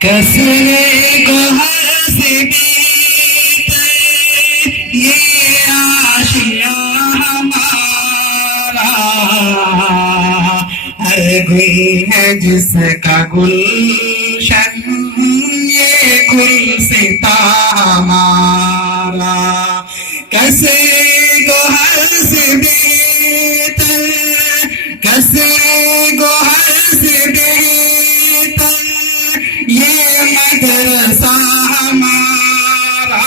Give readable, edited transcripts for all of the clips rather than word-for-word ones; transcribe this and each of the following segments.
کسرے گوہر سے بیتے یہ آشیاں ہمارا، ہر گل ہے جس کا گلشن یہ گلستاں ہمارا، کسرے گوہر سے بیتے کسرے گوہر سے بیتے یہ مدرسہ ہمارا،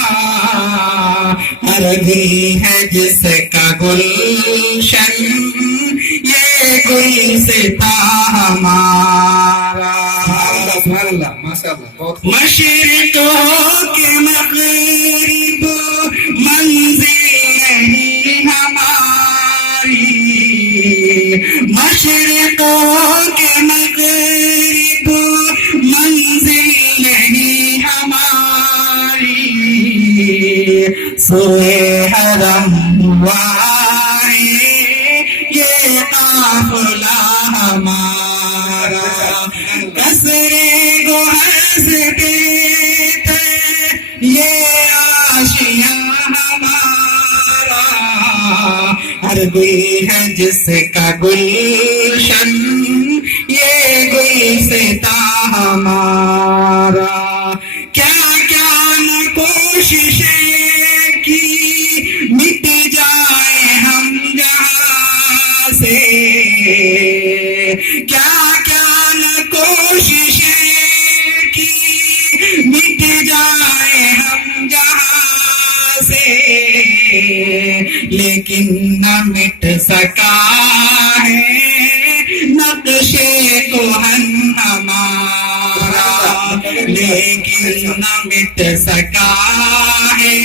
ہر گل ہے جس کا گلشن یہ گلستاں ہمارا۔ سبحان اللہ، ماشاء اللہ، بہت مشرق ہو کے مغرب منزل نہیں ہماری، مشرق ہو کے مغرب منزل نہیں ہماری، سوئے حرم والے یہ قافلہ ہمارا، کسرے گوہر سے بیتے یہ آشیاں ہمارا، ہر گل ہے جس کا گلشن یہ گلستاں ہمارا، کیا کیا نہ کوششیں کی مٹ جائے ہم جہاں سے، کیا کیا نہ کوششیں کی مٹ جائے ہم جہاں سے، لیکن نہ مٹ سکا ہے نقش کہن ہمارا، لیکن نہ مٹ سکا ہے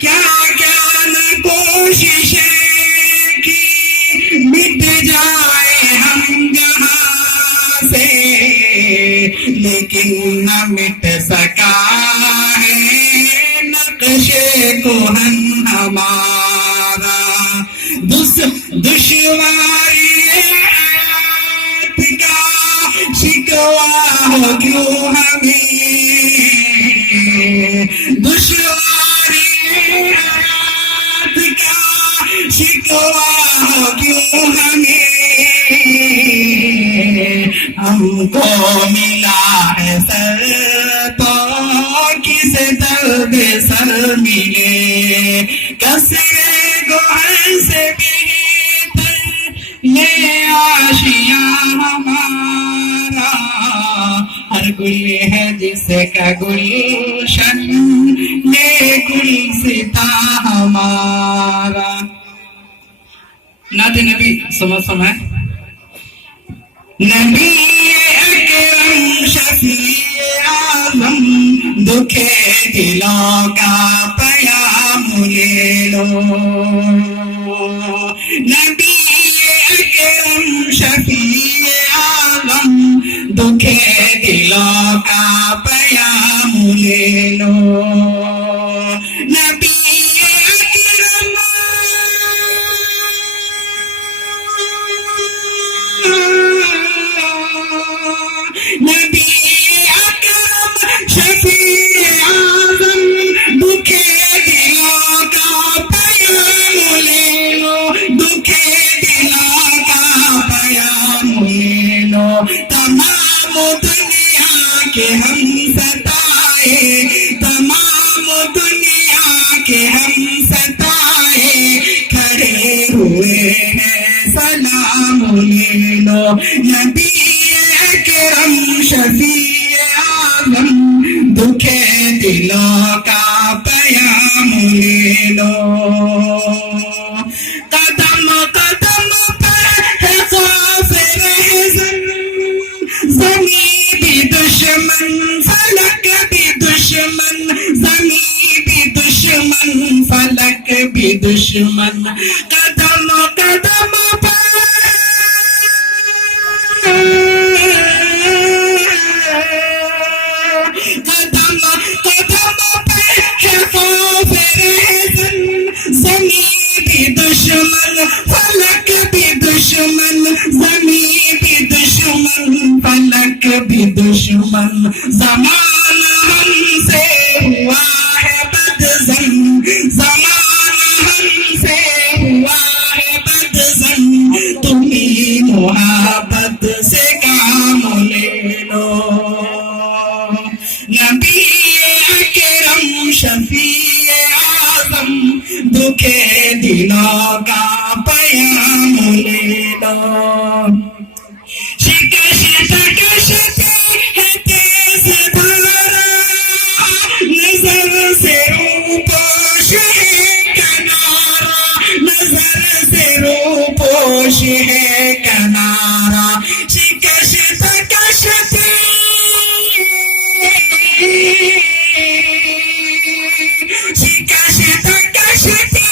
کیا کیا نہ کوششیں کی مٹ جائے ہم جہاں سے، لیکن نہ مٹ سکا ہے نقش کہن ہمارا، دشواری حیات کا شکوا ہو کیوں ہمیں، دشواری حیات کا شکوا ہو کیوں ہمیں، ہم کو ملا ہے سر تو کس درد سر ملے، کسرے گوہر سے بیتے یہ آشیاں ہمارا، ہر گل ہے جس کا گلشن یہ گلستاں ہمارا۔ نعت نبی سمجھ نبی اکرم شفیع اعظم دکھے دلوں کا پیام لے لو، نبی اکرم شفیع اعظم دکھے دلوں کا پیام لے لو، نبی اکرم نبی اکرم شفیع اعظم دکھے دلوں کا پیام لے لو، دکھے دلوں کا پیام لے لو، تمام دنیا کے ہم ستائے، تمام دنیا کے ہم ستائے کھڑے ہوئے ہیں سلام لے لو، نبی اکرم شفیع اعظم دکھے دلوں کا پیام لے لو، قدم قدم پر ہے خوف رہزن، زمین بھی دشمن فلک بھی دشمن، زمین بھی دشمن فلک بھی دشمن، قدم قدم پر قدم قدم پر ہے خوف رہزن، زمین بھی دشمن فلک بھی دشمن، زمین بھی دشمن بھی دشمن زمانہ ہم سے ہوا ہے بدظن زمانہ ہم سے ہوا ہے بدظن تمہیں محبت سے کام لے لو نبی اکرم شفیع اعظم دکھے دلوں کا پیام لے لو شکست کشتی ہے تیز دھارا نظر سے روپوش ہے کنارا نظر سے روپوش ہے کنارا شکست کشتی شکست کشتی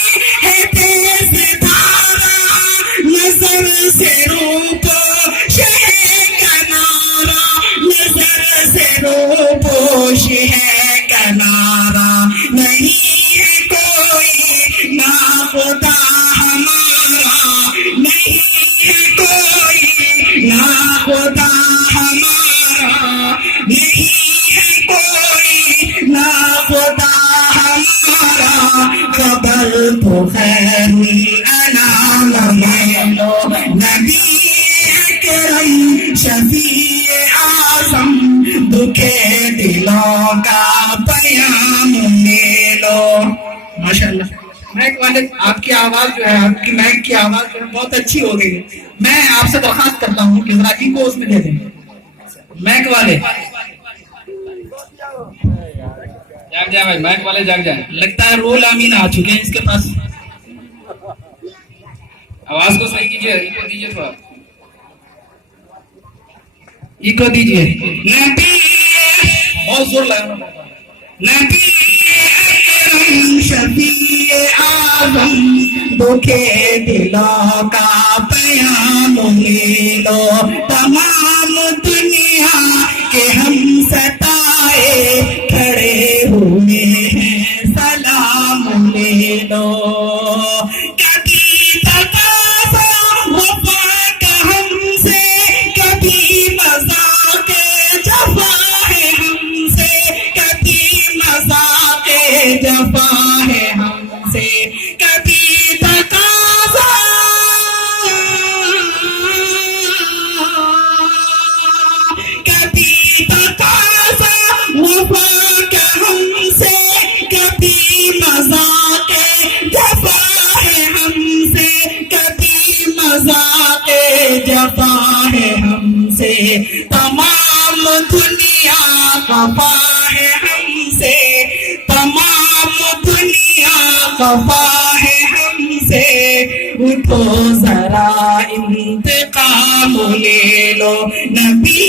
ہے تیز دھارا نظر سے روپوش ہے کنارا نظر سے روپوش ہے کنارا نہیں ہے کوئی ناخدا ہمارا نہیں ہے کوئی ناخدا ہمارا نہیں ہے کوئی ناخدا ہمارا خبر تو خیر الانام میں لو نبی اکرم شفیع اعظم دکھے دلوں کا پیام لے لو ماشاءاللہ مائک والے آپ کی آواز جو ہے آپ کی مائک کی آواز جو ہے بہت اچھی ہو گئی ہے میں آپ سے درخواست کرتا ہوں کہ ذرا ان کو اس میں دے دیں مائک والے جاگ جائے بھائی مائک والے جاگ جائیں لگتا ہے رول امین آ چکے ہیں اس کے پاس آواز کو صحیح کیجیے ان کو دیجیے تھوڑا یہ کو دیجیے نبی بہت زور لگا نبی اکرم شفیع اعظم دکھے دلوں کا پیام لے لو تمام دنیا کے ہم ستائے کھڑے ہوئے ہیں سلام لے لو کبھی تقاضا وفا کا ہم سے کبھی مذاق جفا ہے ہم سے کبھی مذاق جفا ہے ہم سے کبھی تقاضا کبھی تقاضا وفا کا ہم سے کبھی مذاق جفا ہے ہم سے کبھی مذاق جفا ہے ہم سے تمام دنیا خفا ہے ہم سے تمام دنیا خفا ہے ہم سے اٹھو ذرا انتقام لے لو نبی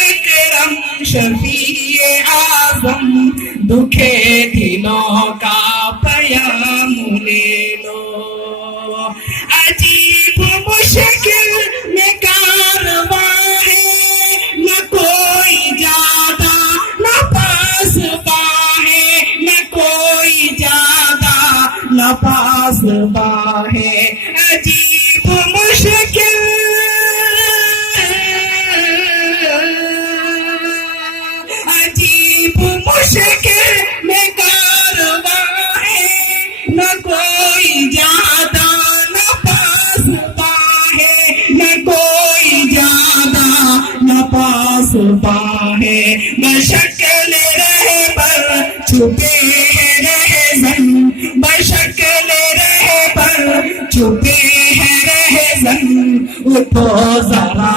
اکرم شفیع اعظم دکھے دلوں کا پیام لے لو عجیب مشکل میں کارواں ہے نہ کوئی جادا نہ پاس باں ہے نہ کوئی جادا نہ پاس باں ہے عجیب مشکل عجیب مشکل میں کارواں ہے نہ کوئی جادا نہ پاس باں ہے نہ کوئی جادا نہ پاس باں ہے بشکل رہبر چھپے ہیں رہزن بشکل رہبر چھپے ہیں رہزن اٹھو ذرا